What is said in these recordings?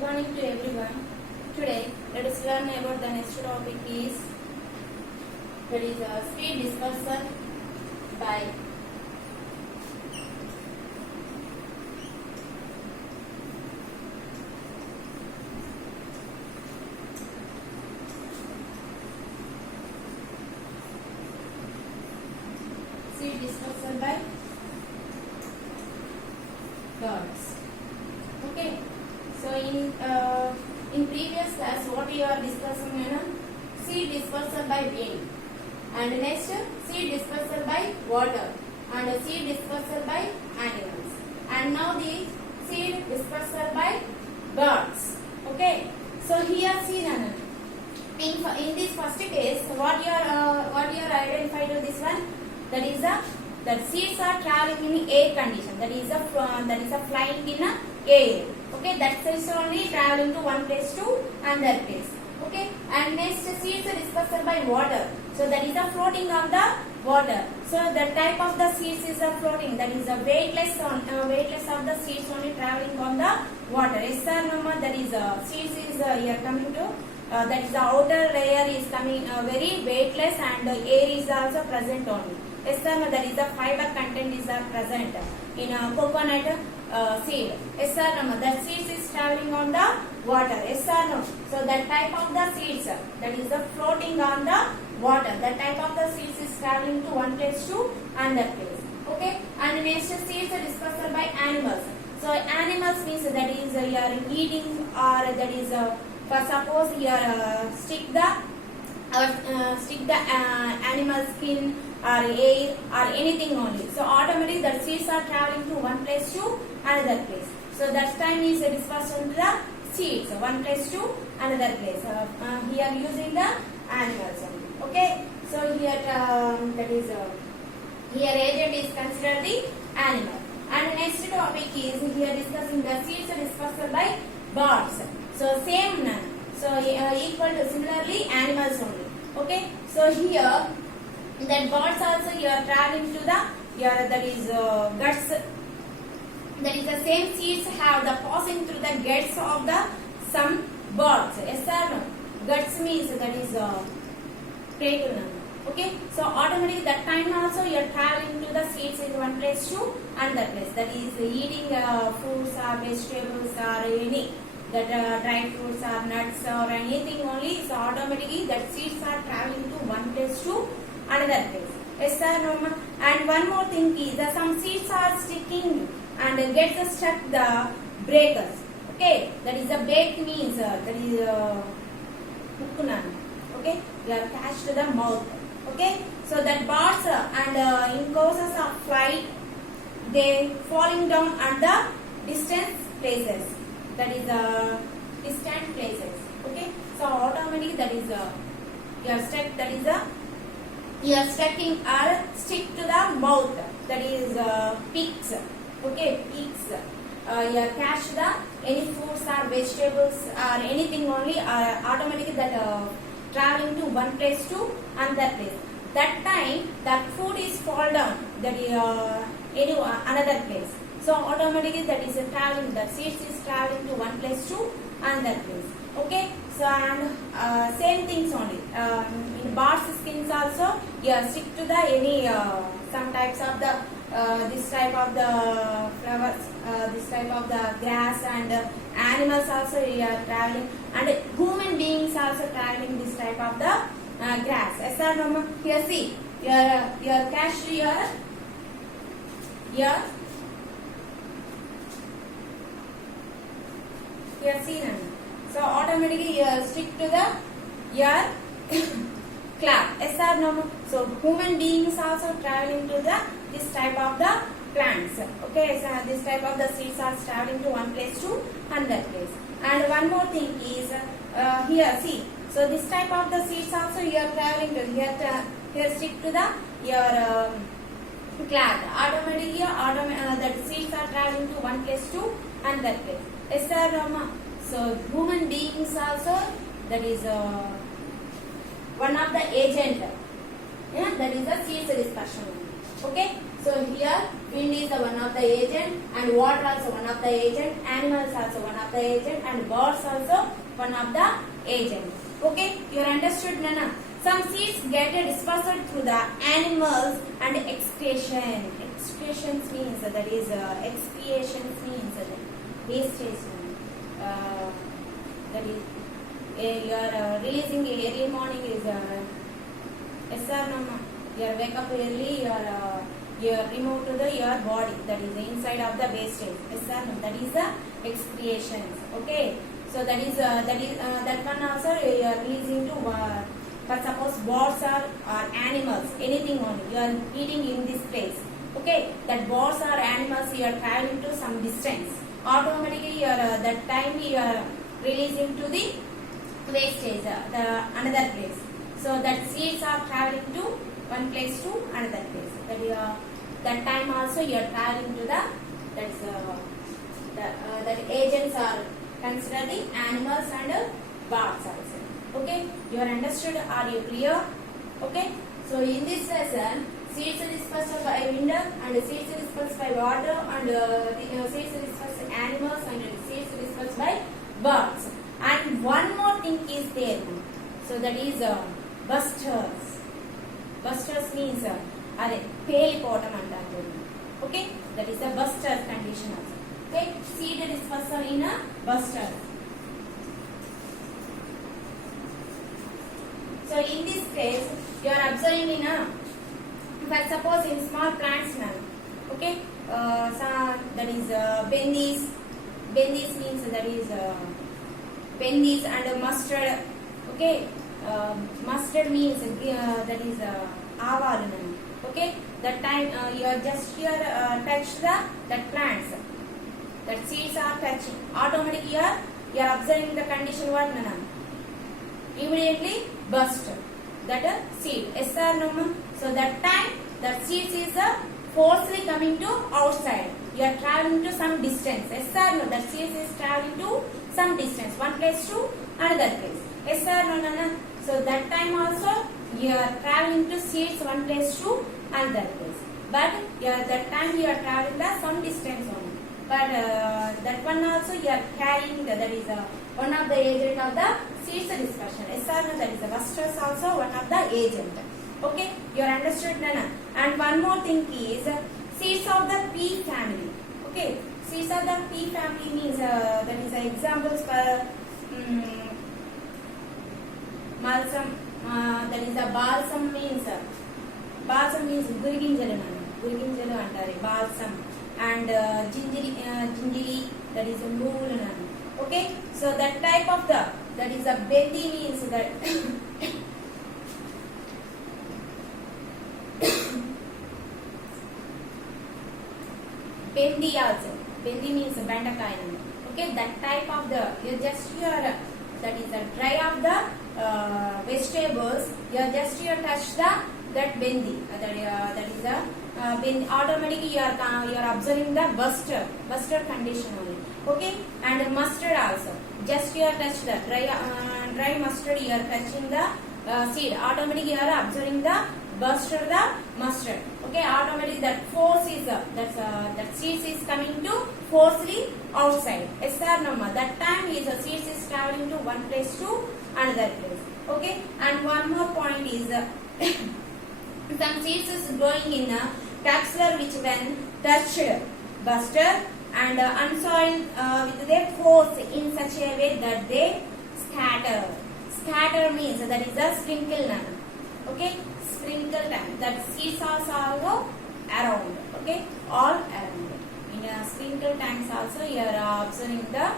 Good morning to everyone. Today, let us learn about the next topic is speed dispersal by birds. Okay. So in previous class, what we are discussing seed dispersal by wind, and next seed dispersal by water, and seed dispersal by animals, and now the seed dispersal by birds. Okay. So here see in this first case, what you are identified to this one, that is that seeds are traveling in air condition. That is a flying in air. Okay, that is only traveling to one place to another place. Okay, and next seeds are dispersed by water. So that is a floating on the water. So the type of the seeds is a floating. That is a weightless of the seeds only traveling on the water. Yes sir, no, that is seeds is here coming to. That is the outer layer is coming very weightless, and air is also present only. Yes sir, no, that is the fiber content is present in coconut seed. Yes sir, no, that seeds is traveling on the water. Yes sir, no. So that type of the seeds, that is the floating on the water. That type of the seeds is traveling to one place to another place. Okay, and next seeds are dispersed by animals. So animals means that is you are eating, or that is for suppose you are stick the animal skin or air or anything only. So automatically the seeds are traveling to one place to another place. So that time is dispersed to the seeds, one place to another place. Here using the animals only. Okay. So here that is here agent is considered the animal. And next topic is here discussing the seeds are dispersed by birds. So same none. So equal to similarly animals only. Okay. So here that birds also you are traveling to the that is guts. That is the same seeds have the passing through the guts of the some birds. Yes or no? Guts means that is cranium. Okay. So automatically that time also you are traveling to the seeds in one place to another place. That is eating fruits or vegetables or any that dry fruits or nuts or anything only. So automatically that seeds are traveling to one place to another place. Yes sir, no. And one more thing is that some seeds are sticking and gets stuck the breakers. Okay, that is a break means that is hukunan. Okay, they are attached to the mouth. Okay, so that birds and in courses of flight they falling down at the distant places. That is distant places. Okay, so automatically that is you are stuck. That is you are sticking or stick to the mouth. That is peaks. Okay, peaks. You are catch the any fruits or vegetables or anything only. Automatically that traveling to one place to another place. That time that food is fall down. That is any another place. So automatically that is traveling. The seeds is traveling to one place to another place. Okay. So and same things only. In birds skins also you stick to the any some types of the this type of the flowers, this type of the grass, and animals also you are traveling, and human beings also traveling this type of the grass. Yes or no? Here see your cashier here. Here see now. So automatically you stick to the your cloud. Yes or no? So human beings also traveling to the this type of the plants. Okay, so this type of the seeds are traveling to one place to another place. And one more thing is here see. So this type of the seeds also you are traveling to here stick to the your cloud. Automatically that seeds are traveling to one place to another place. Yes sir, Rama. So human beings also that is one of the agent. Yeah, that is the seeds dispersion. Okay, so here wind is the one of the agent, and water also one of the agent, animals also one of the agent, and birds also one of the agent. Okay, you understood, Nana? Some seeds get dispersed through the animals and excretion. Excretion means that is expiation means wastage. That is you are releasing early morning is yes or no? You wake up early. You remove to the your body, that is the inside of the wastage. Yes or no? That is the excretions. Okay. So that is that one also you are releasing to. But suppose birds or animals, anything only, you are eating in this place. Okay, that birds or animals you are traveling to some distance. Automatically, you are that time you are releasing to the wastage, the another place. So that seeds are traveling to one place to another place. That time also you are traveling to the that agents are considered the animals and birds also. Okay, you are understood? Are you clear? Okay, so in this lesson, seeds are dispersed by wind, and seeds are dispersed by water, and seeds are dispersed by animals, and seeds are dispersed by birds. And one more thing is there. So that is busters. Busters means are pelipotam antaru. Okay, that is the buster condition also. Okay, seed dispersal in a buster. So in this case, you are observing in a, but suppose in small plants now, okay, that is bendis. Bendis means that is bendis and mustard. Okay, mustard means that is avalu. Okay, that time you are just here touch that plants. That seeds are touching. Automatically you are observing the condition what nana. Immediately burst that seed. Yes or no? So that time that seeds is forcefully coming to outside. You are traveling to some distance. Yes or no? That seeds is traveling to some distance, one place to another place. Yes or no, Nana? So that time also you are traveling to seeds one place to another place. But that time you are traveling the some distance only. But that one also you are carrying that is one of the agent of the seeds dispersion. Yes or no? That is the busters also one of the agent. Okay, you are understood, Nana? And one more thing is seeds of the pea family. Okay, seeds of the pea family means that is examples for balsam. That is the balsam means guriginjalu nanu. Guriginjalu antare balsam. And gingerly, that is a mool nanu. Okay, so that type of that is a bendi means that bendi also. Bendi means bendakai. Okay, that type of you just here that is the dry of the vegetables. You just here touch that bendi. That is the bendi. Automatically you are observing the buster condition only. Okay, and mustard also. Just here touch the dry mustard. You are touching the seed. Automatically you are observing the mustard. Okay, automatically that force is that seeds is coming to forcefully outside. Yes or no? That time is the seeds is traveling to one place to another place. Okay, and one more point is some seeds is growing in a capsule which when touched buster and unsoiled with their force in such a way that they scatter. Scatter means that is a sprinkle. Okay, sprinkle time. That seeds also around. Okay, all around. In sprinkle times also you are observing the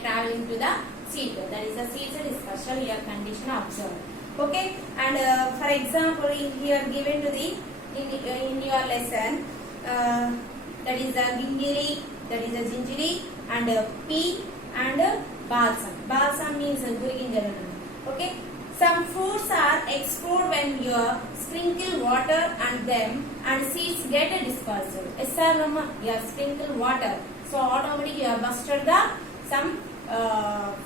traveling to the seed. That is the seeds dispersal your condition observed. Okay, and for example, here given to the in your lesson, that is a gingerly, and pea and balsam. Balsam means guriginjalu. Okay, some foods are exported when you sprinkle water on them and seeds get dispersed. Yes or no? You sprinkle water, so automatically you have busted some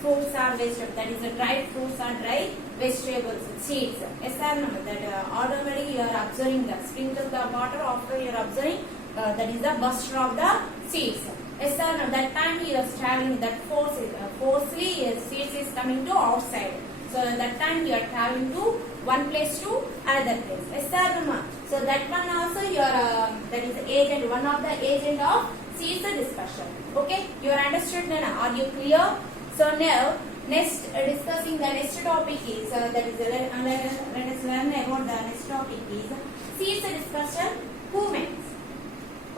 fruits or vegetables, that is dried fruits or dry vegetables, seeds. Yes or no? That automatically you are observing the sprinkle the water after you are observing that is the buster of the seeds. Yes or no? That time you are traveling, that forcefully seeds is coming to outside. So that time you are traveling to one place to another place. Yes or no? So that one also you are that is agent, one of the agent of seeds dispersion. Okay, you are understood now? Are you clear? So now next discussing the next topic is that is let us learn about the next topic is seeds dispersion. Humans.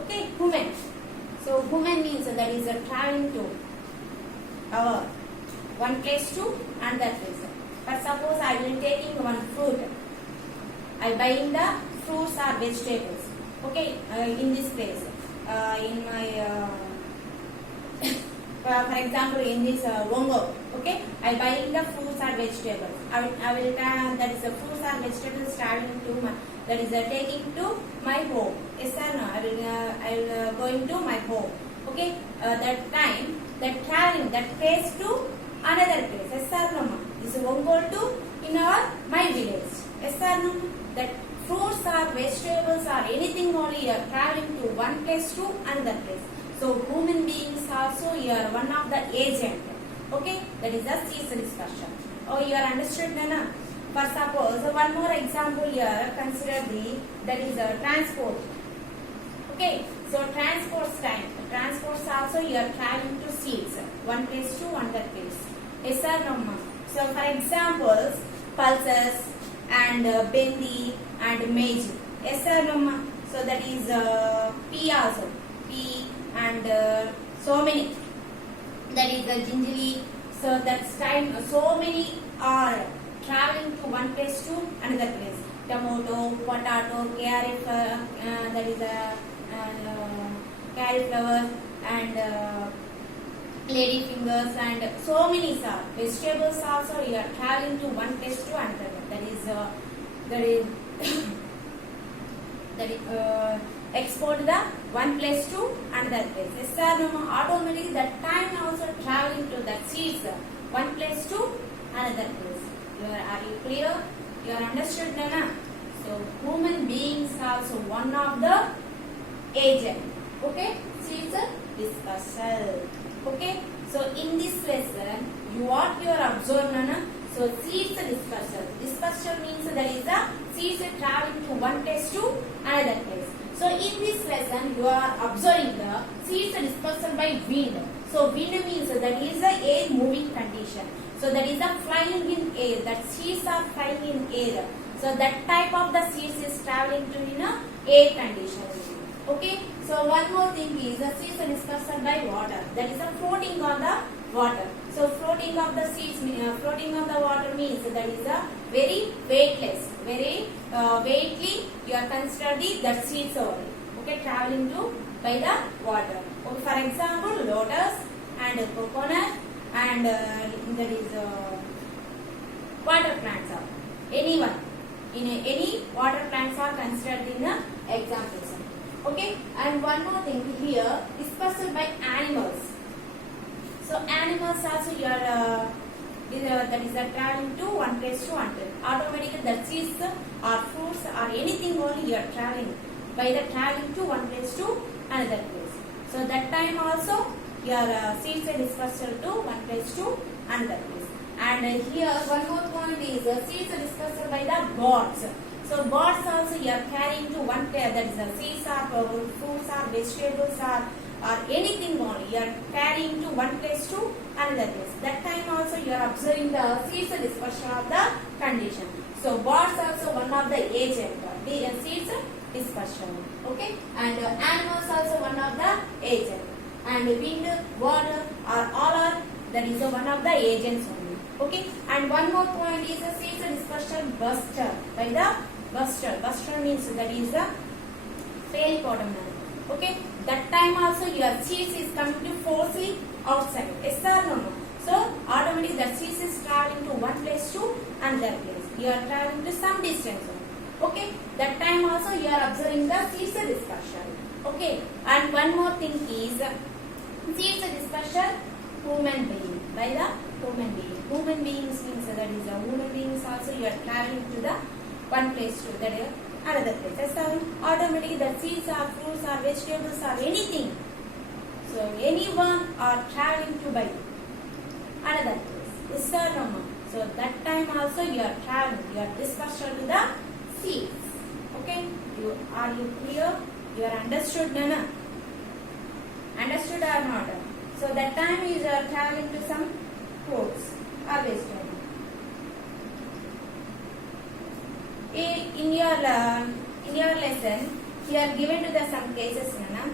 Okay, humans. So human means that is traveling to our one place to another place. But suppose I will taking one fruit. I buying the fruits or vegetables. Okay, in this place. In my for example in this Wongo, okay, I buying the fruits or vegetables. I will that is the fruits or vegetables traveling to my, that is taking to my home. Yes or no? I will going to my home. Okay, that time that traveling that place to another place. Yes or no? This Wongo to in our my village. Yes or no? That fruits or vegetables or anything only you are traveling to one place to another place. So human beings also you are one of the agent. Okay, that is the seeds dispersion. Oh, you are understood now? For suppose one more example here, consider that is transport. Okay, so transports also you are traveling to seeds one place to another place. Yes or no? So for examples, pulses and bendi and meiji. Yes or no? So that is P also. P and so many. That is the gingerly. So that's time. So many are traveling to one place to another place. Tomato, potato, carrot. That is cauliflower and lady fingers and so many are vegetables also you are traveling to one place to another. That is export the one place to another place. Yes or no? Automatically that time also traveling to that seeds one place to another place. Are you clear? You are understood now? So human beings also one of the agent. Okay, seeds dispersal. Okay, so in this lesson what you are observing now? So seeds dispersal. Dispersal means that is the seeds traveling to one place to another place. So in this lesson you are observing the seeds dispersal by wind. So wind means that is the air moving condition. So that is the flying in air. That seeds are flying in air. So that type of the seeds is traveling to in a air condition. Okay. So one more thing is the seeds dispersal by water. That is the floating on the water. So floating of the seeds, floating on the water means that is a very weightless, very weightly. You are considered that seeds only. Okay, traveling to by the water. Okay, for example, lotus and coconut and that is water plants. Anyone in any water plants are considered in the examples. Okay, and one more thing here, dispersal by animals. So animals also you are that is traveling to one place to another. Automatically that seeds or fruits or anything only you are traveling by the traveling to one place to another place. So that time also your seeds are dispersal to one place to another place. And here one more point is seeds are dispersal by the birds. So birds also you are carrying to one place, that is seeds or fruits or vegetables or anything only you are carrying to one place to another place. That time also you are observing the seeds dispersion of the condition. So birds also one of the agent, seeds dispersion. Okay, and animals also one of the agent. And wind, water are all are that is one of the agents only. Okay, and one more point is the seeds dispersion buster by the buster. Buster means that is the fail bottom. Okay, that time also your seeds is coming to forcefully outside. Yes or no? So automatically that seeds is traveling to one place to another place. You are traveling to some distance. Okay, that time also you are observing the seeds dispersion. Okay, and one more thing is seeds dispersion human being. by the human being. Human beings means that is a human beings also you are traveling to the one place to that is another place. That's how automatically the seeds or fruits or vegetables or anything. So anyone are traveling to by another place. Yes or no? So that time also you are traveling. You are dispersed to the seeds. Okay? Are you clear? You are understood, Nana? Understood or not? So that time you are traveling to some fruits or vegetables. In your lesson, you are given to the some cases, Nana.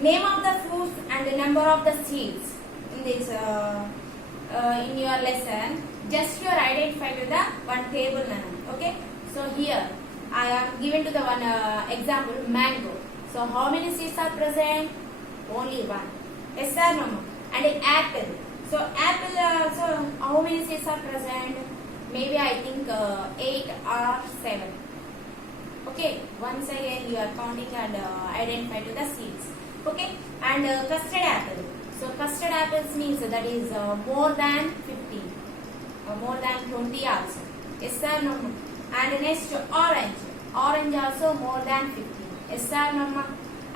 Name of the fruits and the number of the seeds in this in your lesson. Just you are identify to the one table, Nana. Okay. So here I am given to the one example mango. So how many seeds are present? Only one. Yes or no? And in apple. So apple also how many seeds are present? Maybe I think 8 or 7. Okay. Once again you are counting and identify to the seeds. Okay. And custard apple. So custard apples means that is more than 15. More than 20 also. Yes or no? And next orange. Orange also more than 15. Yes or no?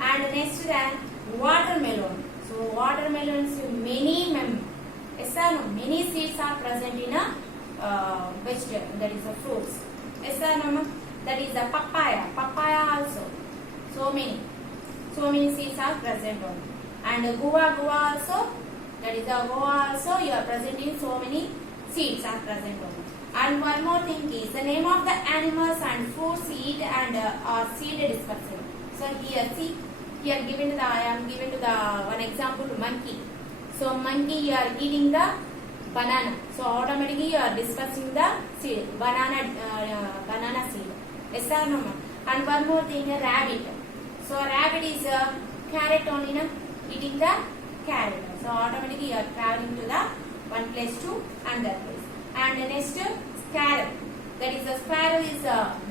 And next then watermelon. So watermelons many yes or no? Many seeds are present in a vegetable, that is a fruits. Yes or no? That is a papaya. Papaya also. So many seeds are present on. And guava also. That is a guava also. You are present in so many seeds are present on. And one more thing is the name of the animals and fruits eat and are seed dispersal. So here see, here given to the I am given to the one example monkey. So monkey you are eating the banana. So automatically you are dispersing the seed banana seed. Yes or no? And one more thing a rabbit. So rabbit is a carrot only, no? Eating the carrot. So automatically you are traveling to the one place to another place. And next squirrel. That is the squirrel is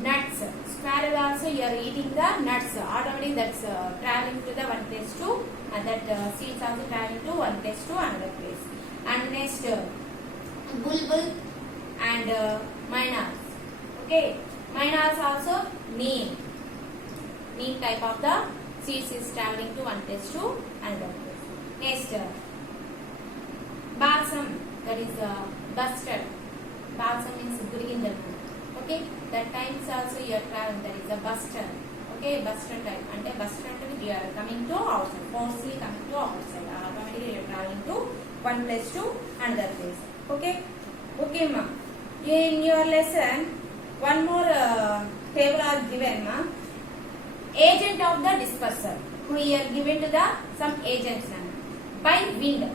nuts. Squirrel also you are eating the nuts. Automatically that's traveling to the one place to and that seeds also traveling to one place to another place. And next bulbul and miners. Okay, miners also neem. Neem type of the seeds is traveling to one place to another place. Next balsam. That is bustard. Balsam means gurigindal. Okay, that times also you are traveling. That is a bustard. Okay, bustard type. And a bustard you are coming to outside. Forcefully coming to outside. Automatically you are traveling to one place to another place. Okay, okay, ma. In your lesson, one more table are given, ma. Agent of the dispersal. We are given to the some agents, ma. By wind.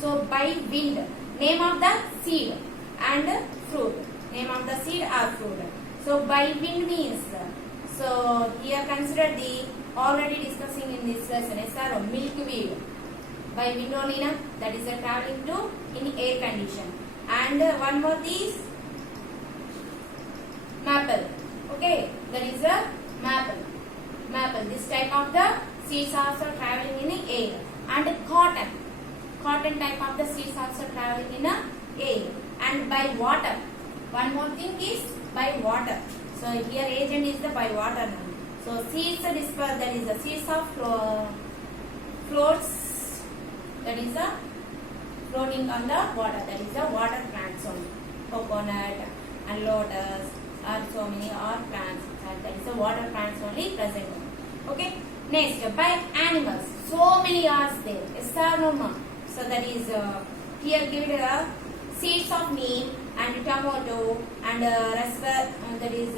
So by wind, name of the seed and fruit. Name of the seed or fruit. So by wind means, so here consider the already discussing in this lesson is milkweed. By wind only, na, that is a traveling to in air condition. And one more is maple. Okay, that is a maple. Maple. This type of the seeds also traveling in the air. And cotton. Cotton type of the seeds also traveling in a air. And by water. One more thing is by water. So here agent is the by water now. So seeds dispersed, that is the seeds of floats, that is the floating on the water, that is the water plants only. Coconut and lotus or so many are plants, that is the water plants only present. Okay. Next, by animals. So many are there. Yes or no, ma? So that is here given seeds of neem and tomato and that is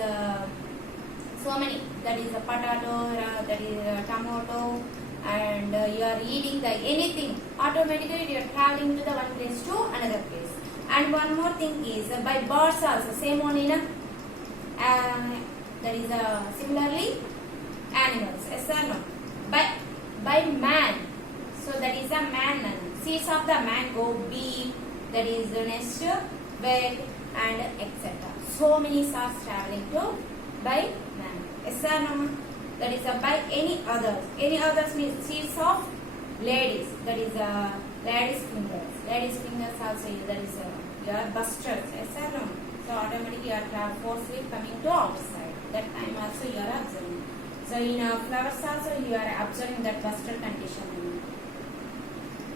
so many. That is a potato, that is tomato, and you are eating the anything. Automatically you are traveling to the one place to another place. And one more thing is by birds also same only, na? That is similarly animals. Yes or no? By man. So that is a man. Seeds of the mango, beef, that is the next veg and etc. So many stars traveling to by man. Yes or no? That is by any others. Any others means seeds of ladies. That is ladies fingers. ladies fingers also that is your busters, yes or no? So automatically you are forcefully coming to outside. That time also you are observing. So in flowers also you are observing that buster condition.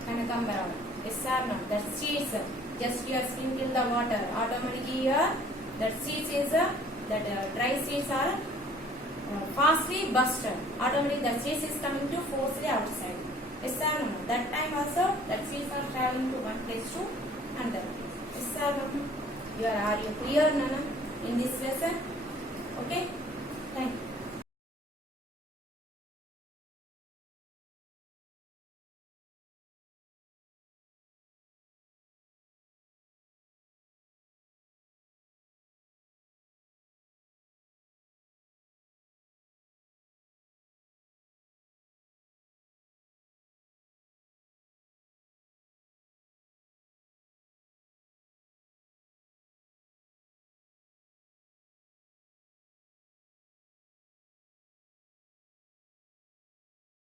Kanakambara, yes or no? That seeds, just you are sprinkle the water, automatically your that seeds is that dry seeds are fastly busted. Automatically the seeds is coming to forcefully outside. Yes or no? That time also that seeds are traveling to one place to another place. Yes or no? Are you clear, Nana, in this lesson? Okay? Thank you.